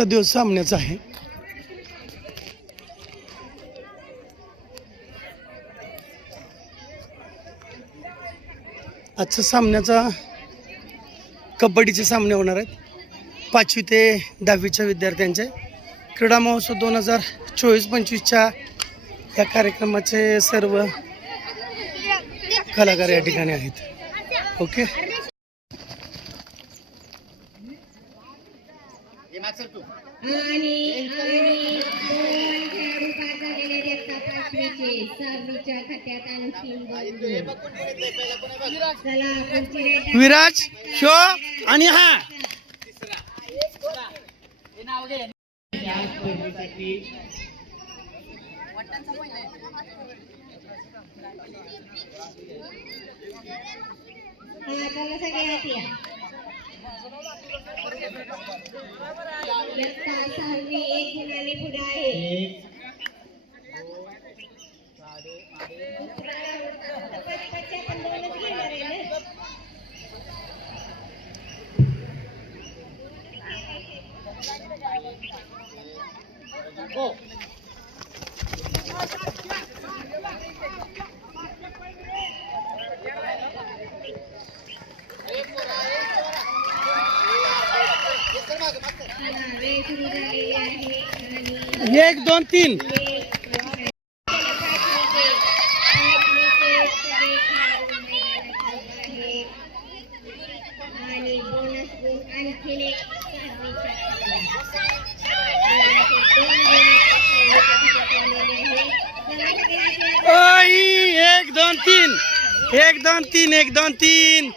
आजचा दिवस सामन्याचा आहे. आजचा सामन्याचा कबड्डीचे सामने होणार आहेत. पाचवी ते दहावीच्या विद्यार्थ्यांचे. क्रीडा महोत्सव दोन हजार चोवीस पंचवीसच्या या कार्यक्रमाचे सर्व कलाकार या ठिकाणी आहेत. ओके आणि आणि दोन खेळाडू बाद झालेले आहेत इयत्ता पाचवीचे सहावीच्या खात्यात आणखी दोन गुण. चला पुढची रेट विराज शो आणि हा. या स्पर्धेसाठी हा चला सगळे हात या इयत्ता सहावी एक गुणाने पुढे आहे चला, एक दोन तीन आणि बोनस गुण आणखीन एक ओई, एक दोन तीन एक दोन तीन एक दोन तीन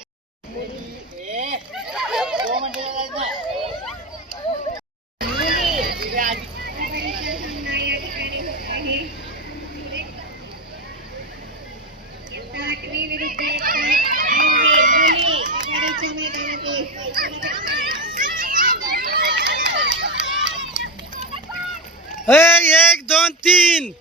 आठवी विरुद्ध गाडीच्या मैदानात ए, एक दोन तीन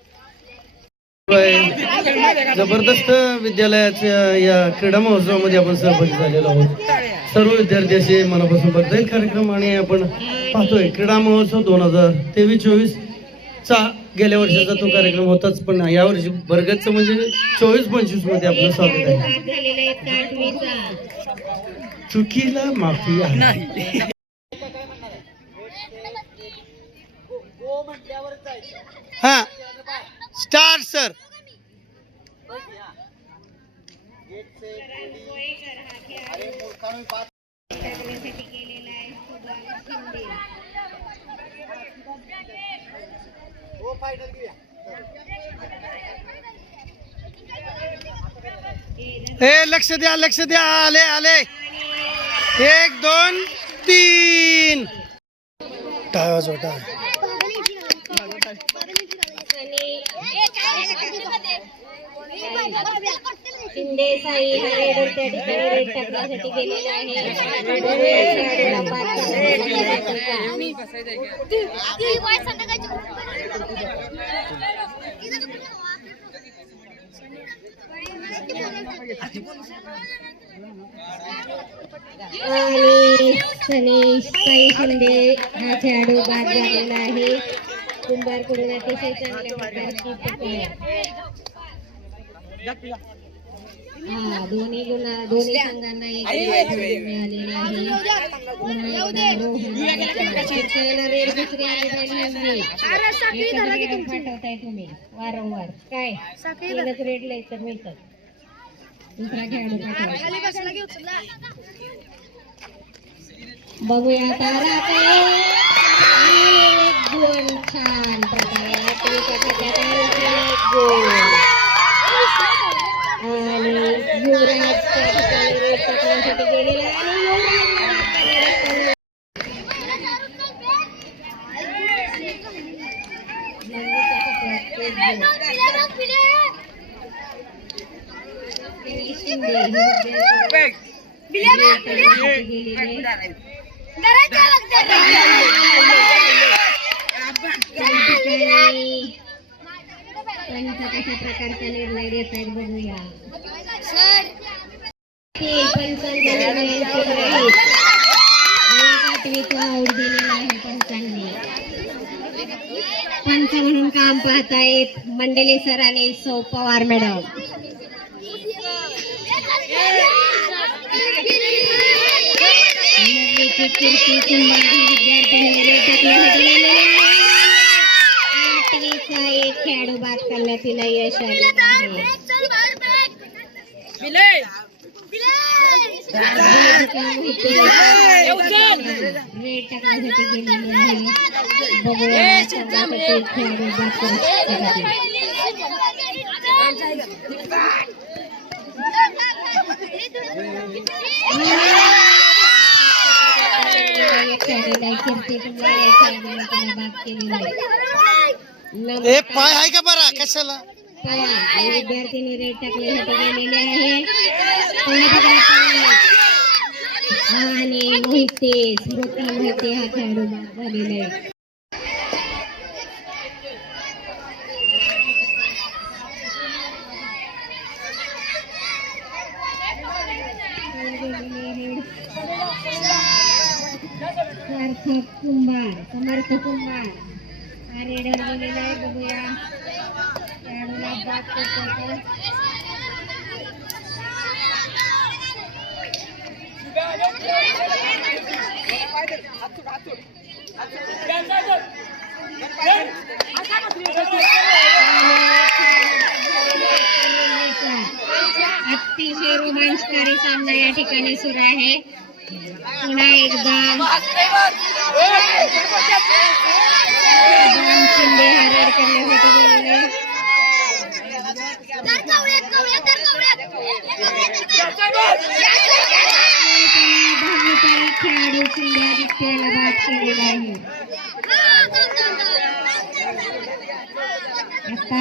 जबरदस्त विद्यालयाच्या या क्रीडा महोत्सवामध्ये आपण सहभागी झालेलो आहोत. सर्व विद्यार्थी असे मनापासून बघतायत कार्यक्रम आणि आपण पाहतोय क्रीडा महोत्सव दोन हजार तेवीस चोवीस चा गेल्या वर्षाचा तो कार्यक्रम होताच पण यावर्षी वर्गाचं म्हणजे चोवीस पंचवीसमध्ये आपलं स्वागत आहे. चुकीला माफी आहे. हा स्टार्ट सर. गोयेकर हा खेळाडू करण्यासाठी गेलेला आहे सुभाष शिंदे ए लक्ष द्या लक्ष द्या आले आले। एक दोन तीन। टाळा वाजवा टाळा शिंदे साई हा त्या ठिकाणी रेड टाकण्यासाठी गेलेला आहे. आणि साई शिंदे हा खेळाडू बाद झालेला आहे. कुंभारकडून अतिशय चांगल्या प्रकारची हा दोन्ही गुणा दोन्ही संघांना एक मिळालेले आहे. पुन्हा रोहन दुसरी आली पाहिजे एकच पाठवताय तुम्ही वारंवार. काय? तीनच रेड तर मिळतात दुसरा खेळाडू पाठवा. बघूया तारा एक छान प्रकारे. आठवीच्या खात्यात आणखी एक गुण आणि युवराज त्या ठिकाणी रेड टाकण्यासाठी गेलेला आहे आणि युवराजला नववीच्या त्यांचा कशा प्रकारचा निर्णय देत आहेत बघूया पंच म्हणून काम पाहतायत मंडले सर आणि सौ पवार मॅडम. नगरीची कीर्ती कुंभार ही विद्यार्थिनीने टाकण्यासाठी गेलेली आहे. आठवीचा एक खेळाडू बाद करण्यात तिला यश ए पाय आहे का बरा? कशाला? विद्यार्थ्यांनी टाकण्यासाठी गेलेले आहे. आणि मोहिते मोहिते हा खेळाडू झालेला आहे. सार्थक कुंभार समर्थ कुंभार. हा रेडर आहे बघूया खेळाडूला बाद करतो अतिशय रोमांचकारी सामना या ठिकाणी सुरू आहे. पुन्हा एकदा शिंदे हा करण्यासाठी गेलेले खेळाडू शिंदे आदित्यला बाद केलेला आहे आता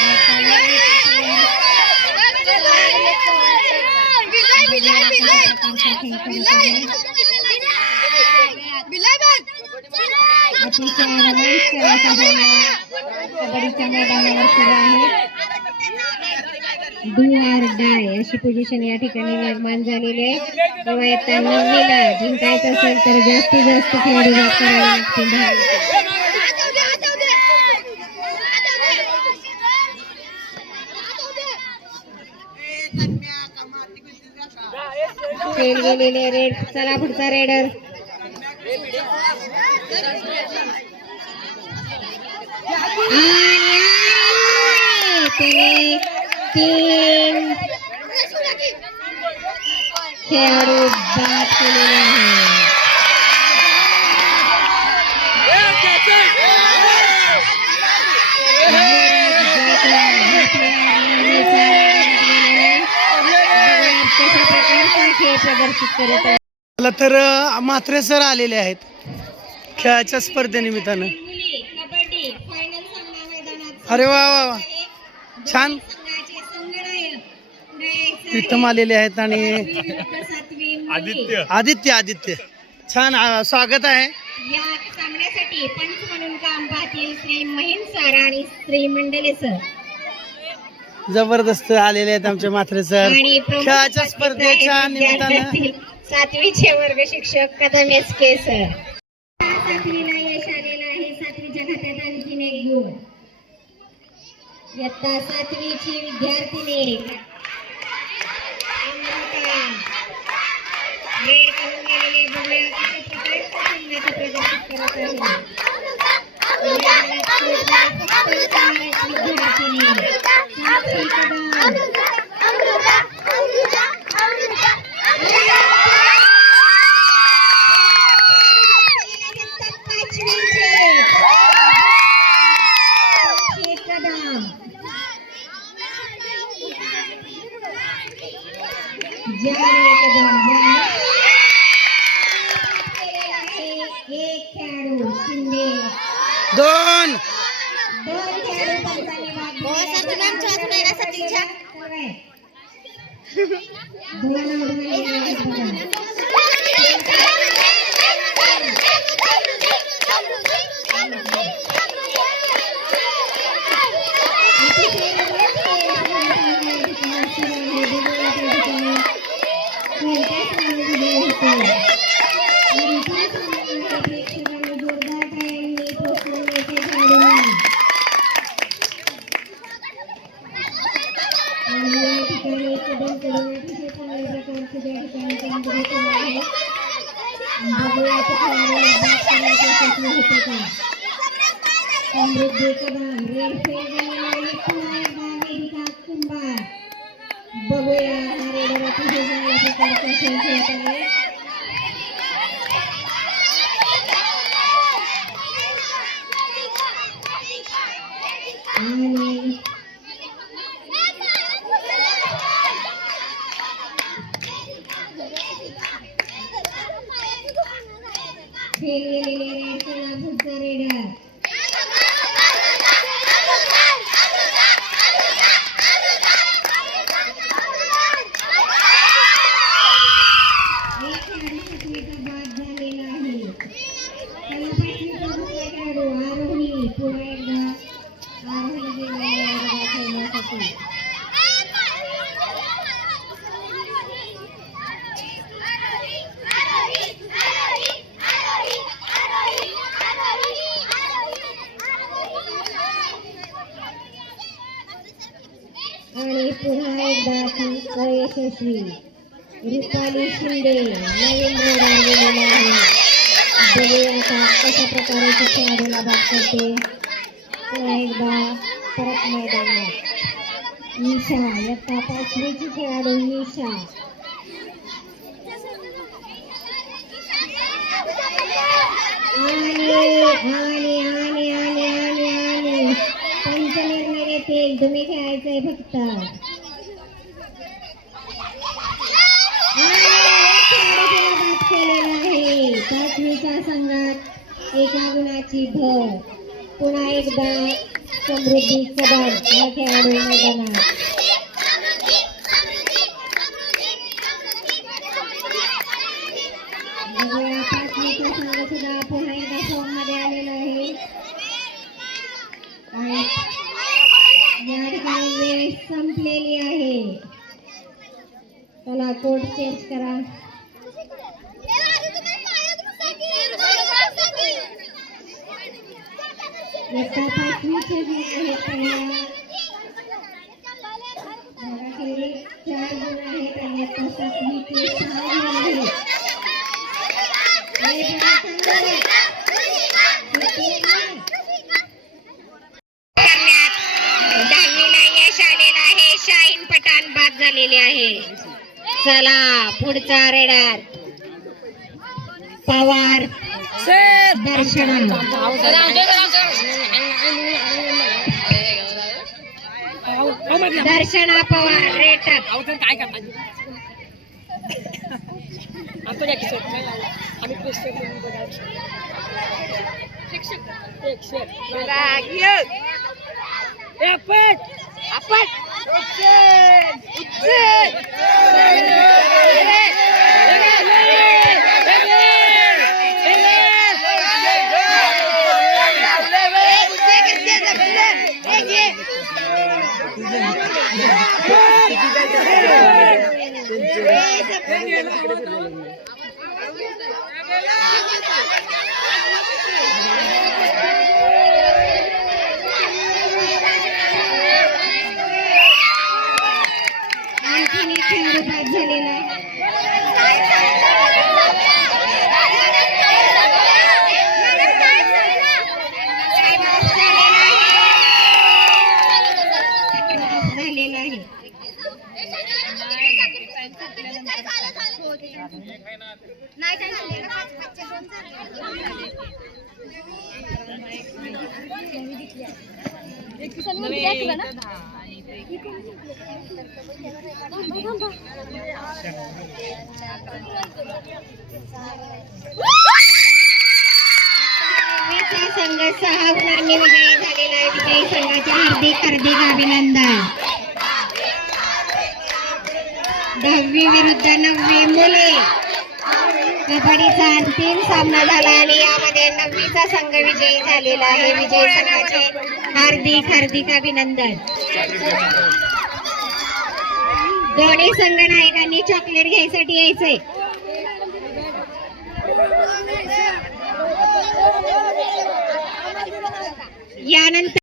कबड्डीच्या मैदानावर सुरू आहे डू आर डाय अशी पोझिशन या ठिकाणी निर्माण झालेली आहे तेव्हा येता जिंकायचं असेल तर जास्तीत जास्त खेळाडू बाद लागतील फेल गेलेले रेड चला पुढचा रेडर तीन खेळाडू बाद केलेले आहे करत आहे मला तर अ, म्हात्रे सर आलेले आहेत. खेळाच्या स्पर्धेनिमित्तानं. मुली कबड्डी फायनल सामना मैदानात अरे वा वा वा. छान. प्रीतम आलेले आहेत आणि मुली. आदित्य आदित्य. छान स्वागत आहे. या सामन्यासाठी पंच म्हणून काम पाहतील श्री महिन सर आणि श्री मंडले सर. जबरदस्त आलेले आहेत आमचे म्हात्रे सर. खेळाच्या स्पर्धेच्या निमित्तानं सातवीचे वर्ग शिक्षक कदम एस के सर. सातवीला यश आलेलं आहे. सातवीच्या खात्यात आणखीन एक गुण. इयत्ता सातवीची विद्यार्थिनी. वेळ करून गेलेले बघूया. कशा प्रकारचं संघाचं प्रदर्शित करत आहे. विद्यार्थिनी साक्षी कदम एक Thank you. आणि पुन्हा एकदा ती अयशस्वी रुपाली शिंदे नवीन रोडावर गेलेला आहे बघूया आता कशा प्रकारे ती खेळाडूला बाद करते पुन्हा एकदा परत मैदानात निशा इयत्ता पाचवीची खेळाडू निशा आणि आणि आणि आणि आणि आणि देतील तुम्ही खेळायचंय फक्त. केलेला आहे पाचवीच्या संघात एका गुणाची भर पुन्हा एकदा समृद्धी कदम या खेळाडू मैदानात बघूया पाचवीचा संघ सुद्धा पुन्हा एकदा फॉर्ममध्ये आलेला आहे आणि या ठिकाणी वेळ संपलेली आहे चला कोड चेंज करा. इयत्ता पाचवीचे आहेत चार गुण आहेत आणि इयत्ता सातवीचे सहा गुण आहेत. चला पुढचा रेडर पवार दर्शना दर्शना पवार रेटर. काय करतात आता या संघ सहा गुणांनी विजयी झालेला आहे. विजयी संघाचे हार्दिक हार्दिक अभिनंदन. दहावी विरुद्ध नववी मुले. कबड्डीचा अंतिम सामना झाला आणि यामध्ये नववीचा संघ विजयी झालेला आहे. विजयी संघाचे हार्दिक हार्दिक अभिनंदन. दोन्ही संघ नायकांनी चॉकलेट घ्यायसाठी यायचंय यानंतर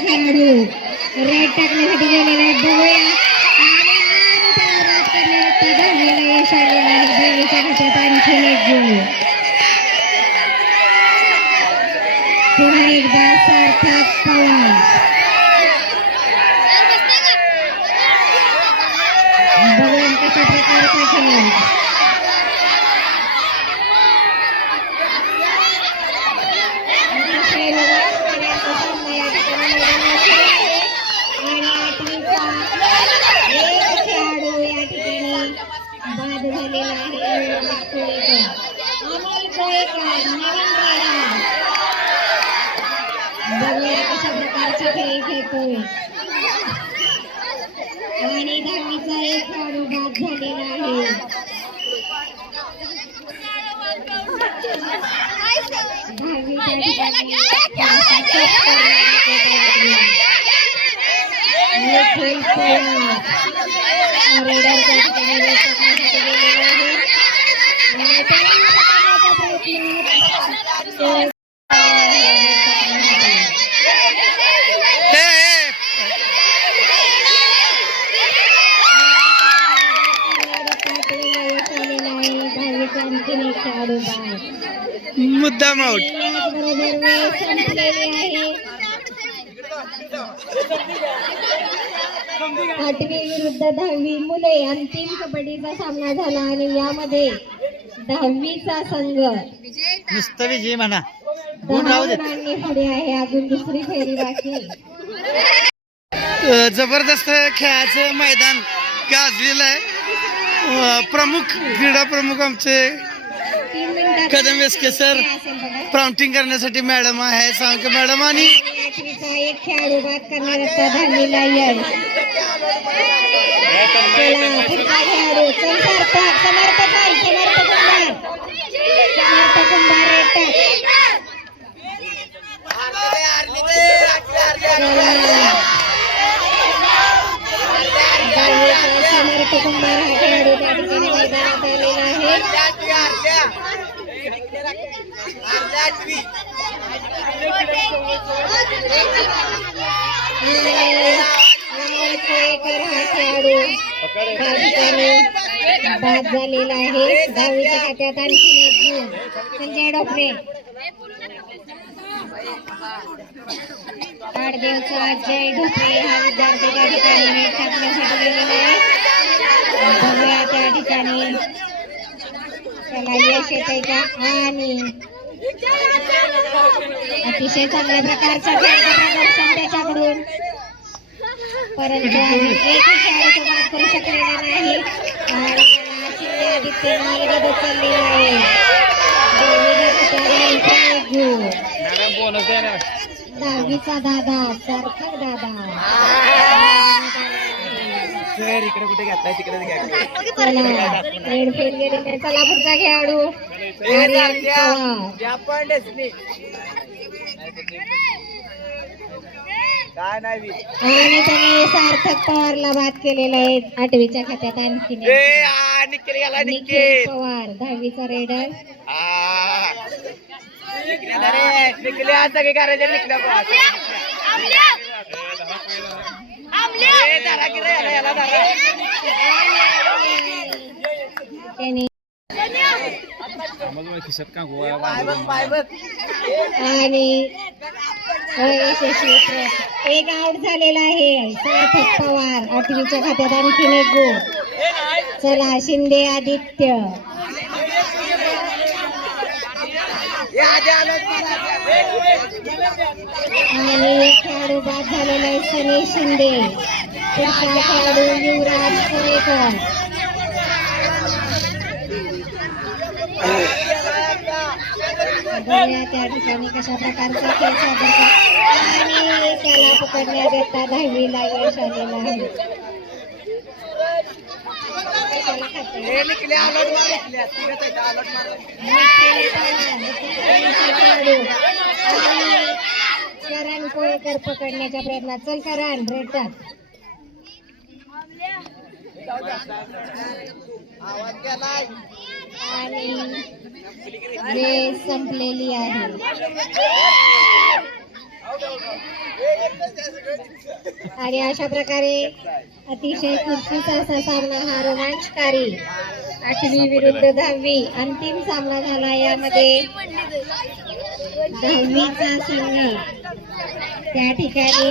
तिसरा खेळाडू रेड टाकण्यासाठी गेलेला आहे बघूया आणि आणि त्याला बाद करण्यात दहावीला यश आलेलं आहे दहावीच्या खात्यात आणखी एक गुण पुन्हा एकदा सार्थक पवार बघूया कशा प्रकारचा खेळ अतिशय रोमांचक सामना या ठिकाणी मैदानात सुरू आहे. आणि आठवीचा एक खेळाडू या ठिकाणी बाद झालेला आहे रमेश कोळेकर. अमोल कोळेकर नवीन राडा बघूया कशा प्रकारचा खेळ खेळतोय आणि दहावीचा एक खेळाडू बाद झालेला आहे दहावीच्या ठिकाणी निखिल पवार रेडर त्या ठिकाणी रेड टाकण्यासाठी गेलेला आहे आणि त्याला करण्याचा प्रयत्न तो रेड टाकण्यासाठी. हे, हे. आणखीन एक खेळाडू बाद मुद्दाम आउट आठवी विरुद्ध दहावी मुले अंतिम कबड्डीचा सामना झाला आणि यामध्ये दहावीचा संघ. नुसतं विजय म्हणा. पुढे आहे अजून दुसरी फेरी बाकी. जबरदस्त खेळाचं मैदान गाजलेलं आहे. प्रमुख क्रीडा प्रमुख आमचे कदम वेस्के सर प्राउंटिंग करण्यासाठी मॅडम आहे. सांग मॅडम आणि एक खेळाडू बाद करणार दहावीला यश चला पुढचा खेळाडू चल सार्थक समर्थ चाल समर्थ कुंभार समर्थ कुंभार रेटक समर्थ कुंभार हा खेळाडू त्या ठिकाणी मैदानात आलेला आहे अमोल कोळेकर हा खेळाडू त्या ठिकाणी बाद झालेला आहे दहावीच्या खात्यात आणखी एक गुण संजय डोकरे पाडदेवचा अजय हा विद्यार्थी त्या ठिकाणी नेट टाकण्यासाठी गेलेला आहे बघूया त्या ठिकाणी त्याला यश का आणि अतिशय चांगल्या प्रकारचा प्रदर्शन त्याच्याकडून परंतु एकही खेळाडू तो बाद करू शकलेला नाही. शिंदे आदित्यने गद उचललेला आहे. दहावीचा दादा सार्थक दादा. इकडे कुठे घेतलाय तिकडे चला पुढचा खेळाडू आर्यन पवार आपण डेस्टिनी काय नाही बी. आणि त्याने सार्थक पवारला बाद केलेला आहे आठवीच्या खात्यात आणखीन ए, एक. आ, निखिल गेला निखिल निखिल पवार दहावीचा रेडर आ. अरे निखिल आज सगळे करायचे निखिल धरा की रे याला, याला धरा त्याने पाय बघ पाय बघ आणि अयशस्वी प्रयत्न. एक आउट झालेला आहे. सार्थक पवार आठवीच्या खात्यात आणखीन एक गुण चला शिंदे आदित्य. आणि एक खेळाडू बाद झालेला आहे सनी शिंदे. पुढचा खेळाडू युवराज पुरेकर बघूया त्या ठिकाणी कशा प्रकारचा खेळ सादर आणि त्याला पकडण्यात येता दहावीला यश आलेलं आहे. करण कोळेकर पकडण्याच्या प्रयत्नात. चल करण रेटात आवाज गेलाय. आणि रेस संपलेली आहे. आणि अशा प्रकारे अतिशय असा सामना हा रोमांचकारी आठवी विरुद्ध दहावी अंतिम सामना झाला यामध्ये दहावीचा संघ त्या ठिकाणी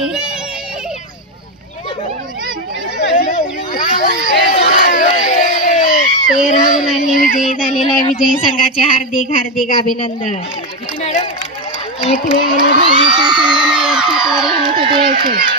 तेरा गुणांनी विजयी झालेला आहे. विजयी संघाचे हार्दिक हार्दिक अभिनंदन. संघ होण्यासाठी यायचे